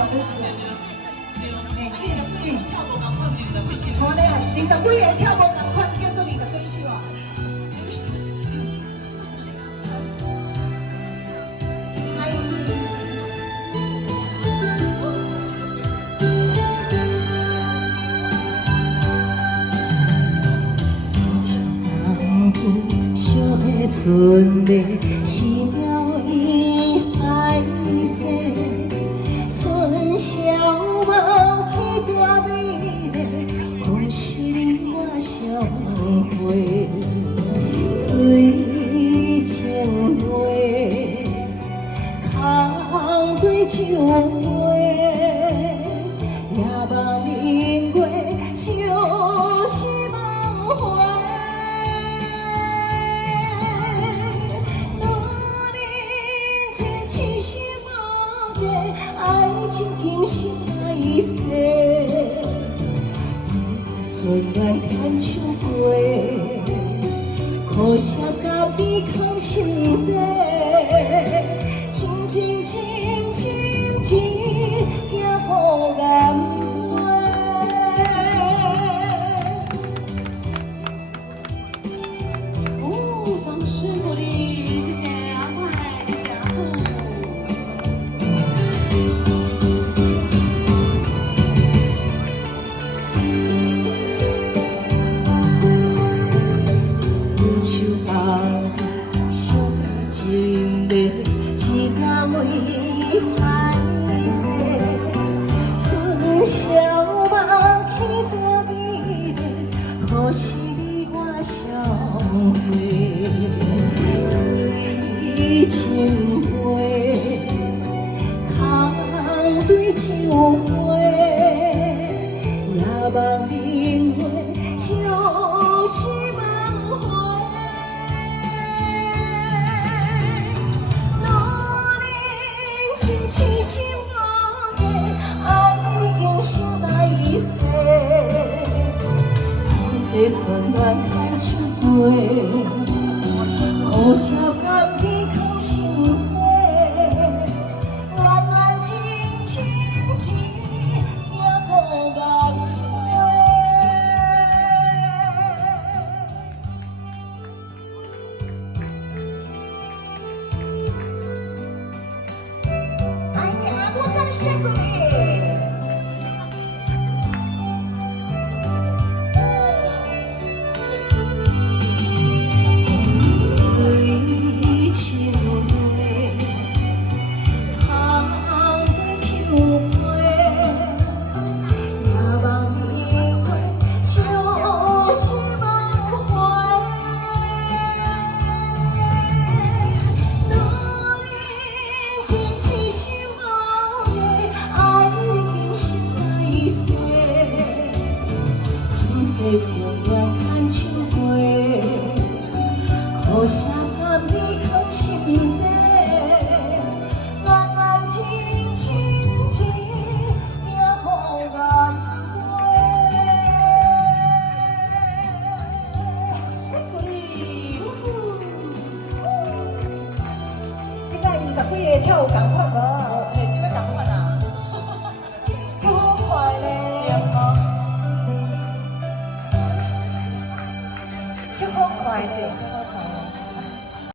传日子啊。好咧，20几个跳无共款，叫做20几首啊。春的是鸟语海色，春宵梦去大美丽，可惜你我相会，水千回，空对唱花，夜望明月，就是梦回。爱情今生来世，春暖牵手过，可惜甘比空心底，亲情亲情情，也好甘味。哦，掌声鼓励，谢谢阿泰，谢谢阿兔。春宵梦去大美丽，可惜你我相会，水千回，空对唱花，夜望明月，就是梦回。痴心我的爱你今生来世，来世春暖牵手过，可惜甘比空心底，恋恋情情情，也好甘味。春暖牵手过，可惜甘比空心底，恋恋情情情，也好甘味。掌声鼓励！这个20几个跳舞共款无？嘿，这个共款。